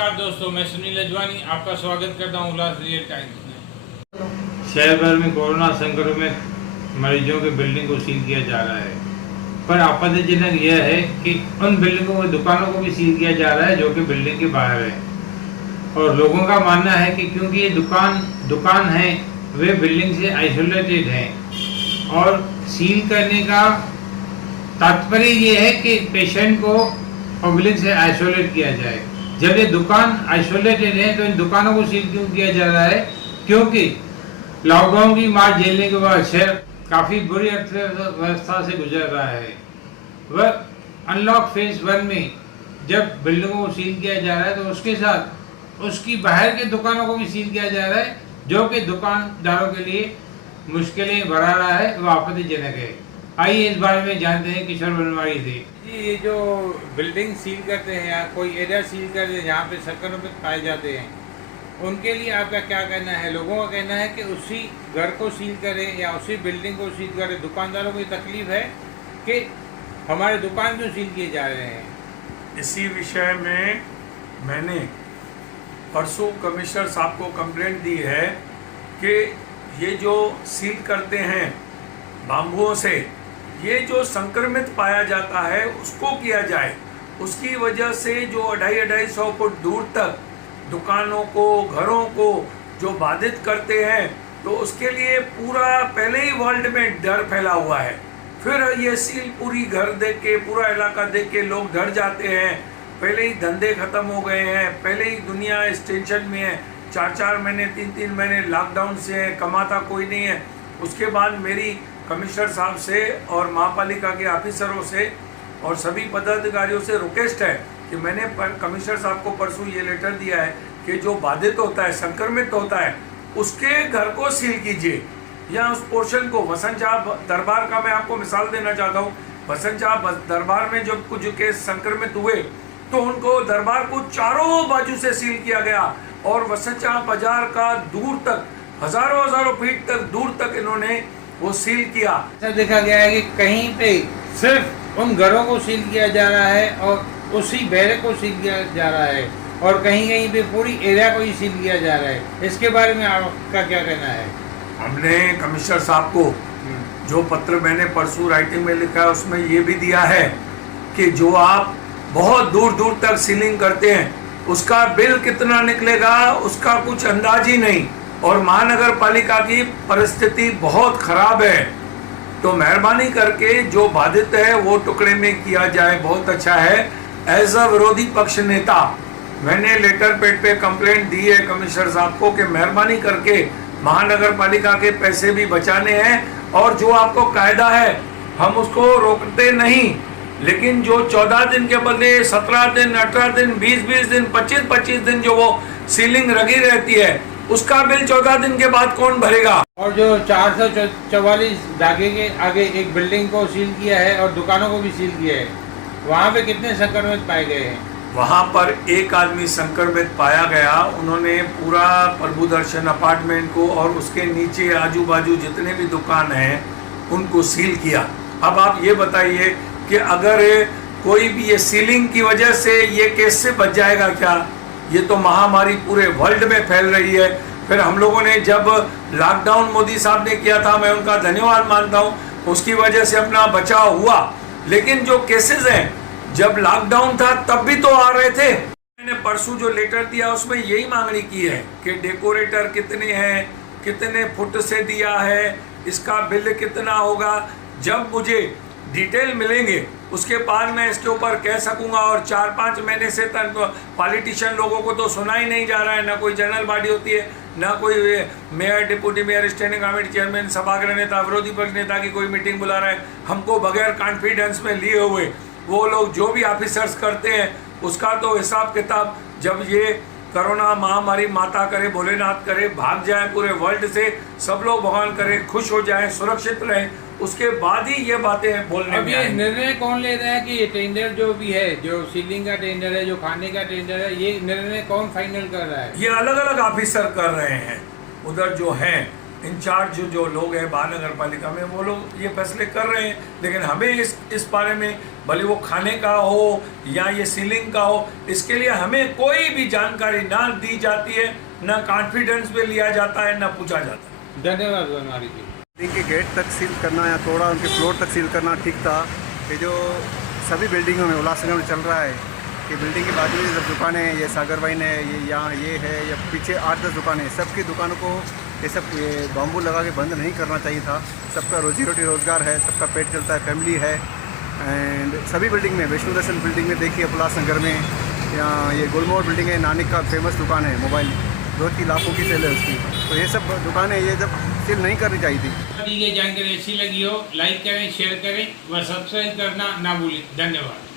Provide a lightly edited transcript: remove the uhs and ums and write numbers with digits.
नमस्कार दोस्तों, मैं सुनील अजवानी आपका स्वागत करता हूँ उल्लास रियल टाइम्स में। शहर भर में कोरोना संक्रमित मरीजों के बिल्डिंग को सील किया जा रहा है, पर आपत्तिजनक यह है कि उन बिल्डिंगों में दुकानों को भी सील किया जा रहा है जो कि बिल्डिंग के बाहर है। और लोगों का मानना है कि क्योंकि ये दुकान है, वे बिल्डिंग से आइसोलेटेड हैं और सील करने का तात्पर्य ये है कि पेशेंट को पब्लिक से आइसोलेट किया जाए। जब ये दुकान आइसोलेटेड है तो इन दुकानों को सील क्यों किया जा रहा है? क्योंकि लॉकडाउन की मार झेलने के बाद शहर काफ़ी बुरी अर्थव्यवस्था से गुजर रहा है। वह अनलॉक फेज 1 में जब बिल्डिंगों को सील किया जा रहा है तो उसके साथ उसकी बाहर के दुकानों को भी सील किया जा रहा है, जो कि दुकानदारों के लिए मुश्किलें बढ़ा रहा है, वह आपत्तिजनक है। आइए इस बारे में जानते हैं किशोर बनवाड़ी से। जी, ये जो बिल्डिंग सील करते हैं या कोई एरिया सील करते हैं जहाँ पे संक्रमित पाए जाते हैं, उनके लिए आपका क्या कहना है? लोगों का कहना है कि उसी घर को सील करें या उसी बिल्डिंग को सील करें। दुकानदारों को तकलीफ है कि हमारे दुकान क्यों सील किए जा रहे हैं। इसी विषय में मैंने परसों कमिश्नर साहब को कंप्लेंट दी है कि ये जो सील करते हैं बाम्बुओं से, ये जो संक्रमित पाया जाता है उसको किया जाए। उसकी वजह से जो 250-250 फुट दूर तक दुकानों को, घरों को जो बाधित करते हैं, तो उसके लिए पूरा पहले ही वर्ल्ड में डर फैला हुआ है। फिर ये सील पूरी घर देख के, पूरा इलाका देख के लोग डर जाते हैं। पहले ही धंधे खत्म हो गए हैं, पहले ही दुनिया इस टेंशन में है, 4-4 महीने 3-3 महीने लॉकडाउन से है, कमाता कोई नहीं है। उसके बाद मेरी कमिश्नर साहब से और महापालिका के ऑफिसरों से और सभी पदाधिकारियों से रिक्वेस्ट है कि मैंने कमिश्नर साहब को परसों ये लेटर दिया है कि जो बाधित होता है, संक्रमित होता है, उसके घर को सील कीजिए या उस पोर्शन को। वसंत शाह दरबार का मैं आपको मिसाल देना चाहता हूँ। वसंत शाह दरबार में जब कुछ केस संक्रमित हुए तो उनको दरबार को चारों बाजू से सील किया गया और वसंत शाह बाजार का दूर तक, हजारों फीट तक दूर तक इन्होंने वो सील किया। ऐसा देखा गया है कि कहीं पे सिर्फ उन घरों को सील किया जा रहा है और उसी बैरे को सील किया जा रहा है और कहीं कहीं पे पूरी एरिया को ही सील किया जा रहा है। इसके बारे में आपका क्या कहना है? हमने कमिश्नर साहब को जो पत्र मैंने परसों राइटिंग में लिखा है उसमें ये भी दिया है कि जो आप बहुत दूर दूर तक सीलिंग करते हैं उसका बिल कितना निकलेगा उसका कुछ अंदाज ही नहीं, और महानगर पालिका की परिस्थिति बहुत खराब है। तो मेहरबानी करके जो बाधित है वो टुकड़े में किया जाए, बहुत अच्छा है। एज अ विरोधी पक्ष नेता मैंने लेटर पेड पे कंप्लेंट दी है कमिश्नर साहब को कि मेहरबानी करके महानगर पालिका के पैसे भी बचाने हैं और जो आपको कायदा है हम उसको रोकते नहीं, लेकिन जो 14 दिन के बदले 17 दिन, 18 दिन, 20-20 दिन, 25-25 दिन जो वो सीलिंग लगी रहती है उसका बिल 14 दिन के बाद कौन भरेगा? और जो 444 धागे के आगे एक बिल्डिंग को सील किया है और दुकानों को भी सील किया है, वहाँ पे कितने संक्रमित पाए गए हैं? वहाँ पर एक आदमी संक्रमित पाया गया। उन्होंने पूरा प्रभु दर्शन अपार्टमेंट को और उसके नीचे आजू बाजू जितने भी दुकान हैं उनको सील किया। अब आप ये बताइए कि अगर कोई भी ये सीलिंग की वजह से ये केस से बच जाएगा क्या? ये तो महामारी पूरे वर्ल्ड में फैल रही है। फिर हम लोगों ने जब लॉकडाउन मोदी साहब ने किया था, मैं उनका धन्यवाद मानता हूँ, उसकी वजह से अपना बचाव हुआ। लेकिन जो केसेस हैं जब लॉकडाउन था तब भी तो आ रहे थे। मैंने परसों जो लेटर दिया उसमें यही मांगनी की है कि डेकोरेटर कितने हैं, कितने फुट से दिया है, इसका बिल कितना होगा। जब मुझे डिटेल मिलेंगे उसके बाद मैं इसके ऊपर कह सकूंगा। और 4-5 महीने से तक पॉलिटिशियन लोगों को तो सुना ही नहीं जा रहा है, ना कोई जनरल बॉडी होती है, ना कोई mayor, deputy mayor, standing committee chairman, सभागृह नेता, विरोधी पक्ष नेता की कोई मीटिंग बुला रहा है। हमको बगैर कॉन्फिडेंस में लिए हुए वो लोग जो भी ऑफिसर्स करते हैं उसका तो हिसाब किताब, जब ये कोरोना महामारी माता करे, भोलेनाथ करे, भाग जाए पूरे वर्ल्ड से, सब लोग भगवान करे खुश हो जाए, सुरक्षित रहे, उसके बाद ही ये बातें बोलने अब ये निर्णय कौन ले रहा है कि ये टेंडर जो भी है, जो सीलिंग का टेंडर है, जो खाने का टेंडर है, ये निर्णय कौन फाइनल कर रहा है? ये अलग अलग ऑफिसर कर रहे हैं। उधर जो हैं इंचार्ज जो लोग हैं महानगर पालिका में, वो लोग ये फैसले कर रहे हैं, लेकिन हमें इस बारे में, भले वो खाने का हो या ये सीलिंग का हो, इसके लिए हमें कोई भी जानकारी ना दी जाती है, ना कॉन्फिडेंस में लिया जाता है, ना पूछा जाता है। धन्यवाद बनवारी जी। बिल्डिंग के गेट तक सील करना या थोड़ा उनके फ्लोर तक सील करना ठीक था। ये जो सभी बिल्डिंगों में उल्लासनगर में चल रहा है कि बिल्डिंग के बाजू में सब दुकानें हैं, ये सागर वाइन है, ये यहाँ ये है, या पीछे 8-10 दुकानें हैं, सबकी दुकानों को ये बाम्बू लगा के बंद नहीं करना चाहिए था। सबका रोजी रोटी रोज़गार है, सबका पेट चलता है, फैमिली है। एंड सभी बिल्डिंग में, वैष्णो दर्शन बिल्डिंग में देखिए, उल्लासनगर में, या ये गुलमोहर बिल्डिंग है, नानिक का फेमस दुकान है, मोबाइल रोज़ की लाखों की सेल है उसकी। तो ये सब दुकानें ये जब सील नहीं करनी चाहिए थी। ये जानकारी अच्छी लगी हो, लाइक करें, शेयर करें व सब्सक्राइब करना ना भूलें। धन्यवाद।